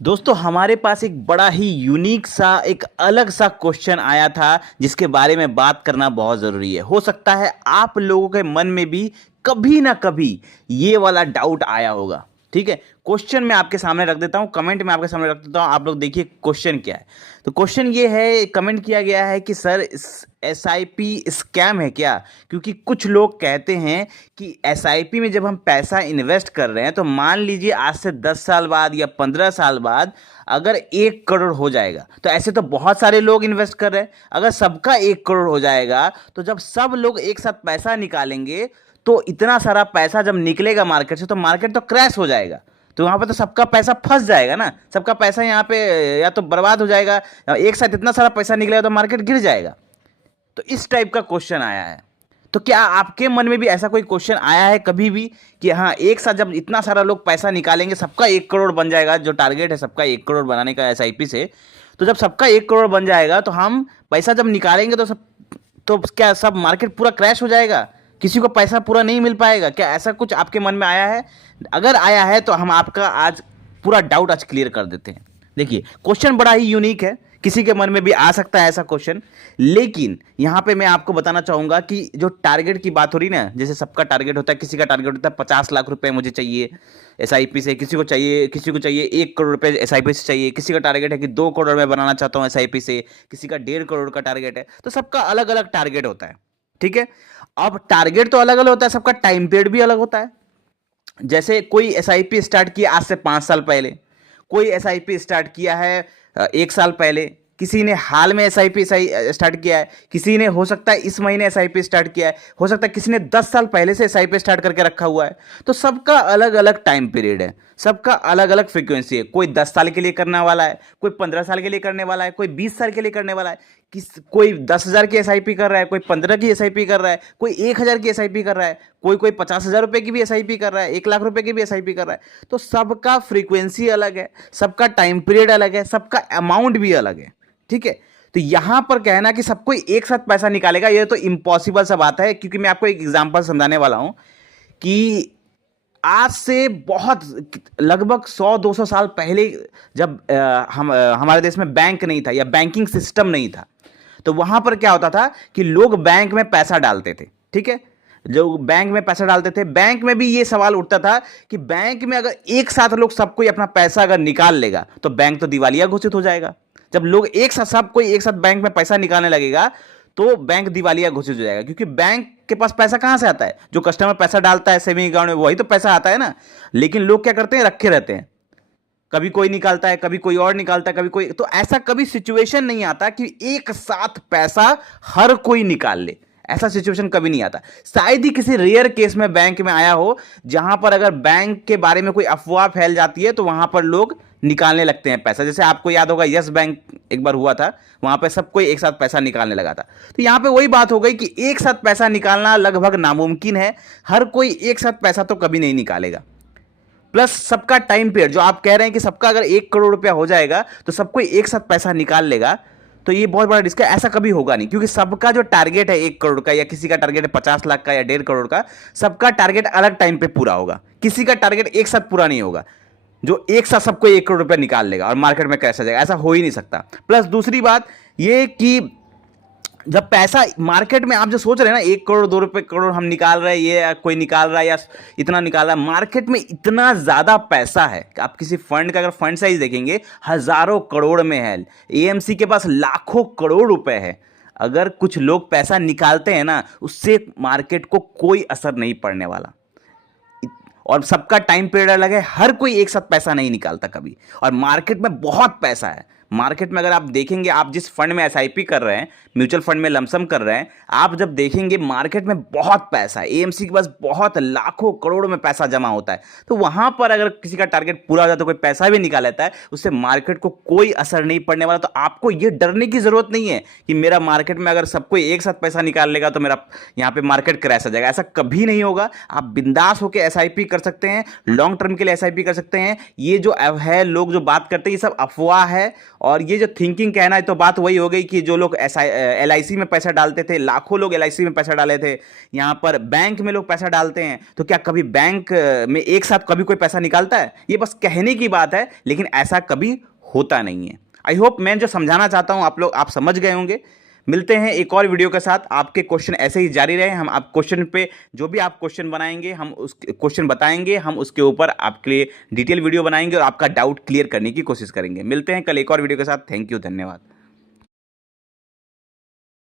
दोस्तों हमारे पास एक बड़ा ही यूनिक सा एक अलग सा क्वेश्चन आया था जिसके बारे में बात करना बहुत ज़रूरी है। हो सकता है आप लोगों के मन में भी कभी ना कभी ये वाला डाउट आया होगा। ठीक है, क्वेश्चन मैं आपके सामने रख देता हूँ, कमेंट में आपके सामने रख देता हूँ, आप लोग देखिए क्वेश्चन क्या है। तो क्वेश्चन ये है, कमेंट किया गया है कि सर एसआईपी स्कैम है क्या? क्योंकि कुछ लोग कहते हैं कि एसआईपी में जब हम पैसा इन्वेस्ट कर रहे हैं तो मान लीजिए आज से 10 साल बाद या 15 साल बाद अगर 1 करोड़ हो जाएगा, तो ऐसे तो बहुत सारे लोग इन्वेस्ट कर रहे हैं, अगर सबका 1 करोड़ हो जाएगा तो जब सब लोग एक साथ पैसा निकालेंगे तो इतना सारा पैसा जब निकलेगा मार्केट से तो मार्केट तो क्रैश हो जाएगा। तो वहां पे तो सबका पैसा फंस जाएगा ना, सबका पैसा यहाँ पे या तो बर्बाद हो जाएगा, एक साथ इतना सारा पैसा निकलेगा तो मार्केट गिर जाएगा। तो इस टाइप का क्वेश्चन आया है। तो क्या आपके मन में भी ऐसा कोई क्वेश्चन आया है कभी भी कि हाँ एक साथ जब इतना सारा लोग पैसा निकालेंगे सबका 1 करोड़ बन जाएगा, जो टारगेट है सबका 1 करोड़ बनाने का एसआईपी से, तो जब सबका 1 करोड़ बन जाएगा तो हम पैसा जब निकालेंगे तो सब, तो क्या सब मार्केट पूरा क्रैश हो जाएगा, किसी को पैसा पूरा नहीं मिल पाएगा? क्या ऐसा कुछ आपके मन में आया है? अगर आया है तो हम आपका आज पूरा डाउट आज क्लियर कर देते हैं। देखिए क्वेश्चन बड़ा ही यूनिक है, किसी के मन में भी आ सकता है ऐसा क्वेश्चन, लेकिन यहां पे मैं आपको बताना चाहूंगा कि जो टारगेट की बात हो रही ना, जैसे सबका टारगेट होता है, किसी का टारगेट होता है 50 लाख रुपए मुझे चाहिए एसआईपी से, किसी को चाहिए 1 करोड़ रुपए एसआईपी से चाहिए, किसी का टारगेट है कि 2 करोड़ में बनाना चाहता हूं एसआईपी से, किसी का 1.5 करोड़ का टारगेट है, तो सबका अलग अलग टारगेट होता है। ठीक है, अब टारगेट तो अलग अलग होता है, सबका टाइम पीरियड भी अलग होता है। जैसे कोई एसआईपी स्टार्ट किया आज से 5 साल पहले, कोई एसआईपी स्टार्ट किया है 1 साल पहले, किसी ने हाल में एसआईपी स्टार्ट किया है, किसी ने हो सकता है इस महीने एसआईपी स्टार्ट किया है, हो सकता है किसी ने 10 साल पहले से एसआईपी स्टार्ट करके रखा हुआ है। तो सबका अलग अलग टाइम पीरियड है, सबका अलग अलग फ्रीक्वेंसी है। कोई 10 साल के लिए करने वाला है, कोई 15 साल के लिए करने वाला है, कोई 20 साल के लिए करने वाला है, कोई 10,000 की एसआईपी कर रहा है, कोई 15 की एसआईपी कर रहा है, कोई 1,000 की एसआईपी कर रहा है, कोई कोई 50,000 रुपए की भी एसआईपी कर रहा है, 1 लाख रुपए की भी एसआईपी कर रहा है। तो सबका फ्रीक्वेंसी अलग है, सबका टाइम पीरियड अलग है, सबका अमाउंट भी अलग है। ठीक है, तो यहां पर कहना कि सबको एक साथ पैसा निकालेगा ये तो इम्पॉसिबल सा बात है, क्योंकि मैं आपको एक एग्जांपल समझाने वाला हूं कि आज से बहुत लगभग 100-200 साल पहले जब हमारे देश में बैंक नहीं था या बैंकिंग सिस्टम नहीं था, तो वहां पर क्या होता था कि लोग बैंक में पैसा डालते थे। ठीक है, जो बैंक में पैसा डालते थे, बैंक में भी ये सवाल उठता था कि बैंक में अगर एक साथ लोग सब कोई अपना पैसा अगर निकाल लेगा तो बैंक तो दिवालिया घोषित हो जाएगा। जब लोग एक साथ सब कोई एक साथ बैंक में पैसा निकालने लगेगा तो बैंक दिवालिया घोषित हो जाएगा, क्योंकि बैंक के पास पैसा कहां से आता है? जो कस्टमर पैसा डालता है सेविंग अकाउंट में वही तो पैसा आता है ना। लेकिन लोग क्या करते हैं, रखे रहते हैं, कभी कोई निकालता है, कभी कोई और निकालता है, कभी कोई, तो ऐसा कभी सिचुएशन नहीं आता कि एक साथ पैसा हर कोई निकाल ले, ऐसा सिचुएशन कभी नहीं आता। शायद ही किसी रेयर केस में बैंक में आया हो जहां पर अगर बैंक के बारे में कोई अफवाह फैल जाती है तो वहां पर लोग निकालने लगते हैं पैसा। जैसे आपको याद होगा यस बैंक एक बार हुआ था, वहां पर सब कोई एक साथ पैसा निकालने लगा था। तो यहां पे वही बात हो गई कि एक साथ पैसा निकालना लगभग नामुमकिन है, हर कोई एक साथ पैसा तो कभी नहीं निकालेगा। प्लस सबका टाइम पीरियड, जो आप कह रहे हैं कि सबका अगर 1 करोड़ रुपया हो जाएगा तो सब कोई एक साथ पैसा निकाल लेगा, तो ये बहुत बड़ा रिस्क है, ऐसा कभी होगा नहीं, क्योंकि सबका जो टारगेट है 1 करोड़ का, या किसी का टारगेट है 50 लाख का या 1.5 करोड़ का, सबका टारगेट अलग टाइम पे पूरा होगा। किसी का टारगेट एक साथ पूरा नहीं होगा जो एक साथ सबको 1 करोड़ रुपया निकाल लेगा और मार्केट में कैसे जाएगा, ऐसा हो ही नहीं सकता। प्लस दूसरी बात ये कि जब पैसा मार्केट में आप जो सोच रहे हैं ना 1 करोड़ 2 करोड़ हम निकाल रहे हैं, ये कोई निकाल रहा है या इतना निकाल रहा है, मार्केट में इतना ज़्यादा पैसा है कि आप किसी फंड का अगर फंड साइज देखेंगे हज़ारों करोड़ में है, एएमसी के पास लाखों करोड़ रुपए है। अगर कुछ लोग पैसा निकालते हैं ना, उससे मार्केट को कोई असर नहीं पड़ने वाला। और सबका टाइम पीरियड अलग है, हर कोई एक साथ पैसा नहीं निकालता कभी। और मार्केट में बहुत पैसा है, मार्केट में अगर आप देखेंगे, आप जिस फंड में एसआईपी कर रहे हैं, म्यूचुअल फंड में लमसम कर रहे हैं, आप जब देखेंगे मार्केट में बहुत पैसा है, एएमसी के पास बहुत लाखों करोड़ों में पैसा जमा होता है। तो वहां पर अगर किसी का टारगेट पूरा हो जाता है, कोई पैसा भी निकाल लेता है, उससे मार्केट को कोई असर नहीं पड़ने वाला। तो आपको यह डरने की जरूरत नहीं है कि मेरा मार्केट में अगर सब कोई एक साथ पैसा निकाल लेगा तो मेरा यहाँ पे मार्केट क्रैश हो जाएगा, ऐसा कभी नहीं होगा। आप बिंदास होकर एसआईपी कर सकते हैं, लॉन्ग टर्म के लिए एसआईपी कर सकते हैं। ये जो है लोग जो बात करते हैं ये सब अफवाह है और ये जो थिंकिंग कहना है तो बात वही हो गई कि जो लोग LIC में पैसा डालते थे, लाखों लोग LIC में पैसा डाले थे, यहाँ पर बैंक में लोग पैसा डालते हैं, तो क्या कभी बैंक में एक साथ कभी कोई पैसा निकालता है? ये बस कहने की बात है, लेकिन ऐसा कभी होता नहीं है। आई होप मैं जो समझाना चाहता हूं आप समझ गए होंगे। मिलते हैं एक और वीडियो के साथ। आपके क्वेश्चन ऐसे ही जारी रहे, हम आप क्वेश्चन पे जो भी आप क्वेश्चन बनाएंगे हम उस क्वेश्चन बताएंगे, हम उसके ऊपर आपके लिए डिटेल वीडियो बनाएंगे और आपका डाउट क्लियर करने की कोशिश करेंगे। मिलते हैं कल एक और वीडियो के साथ। थैंक यू, धन्यवाद।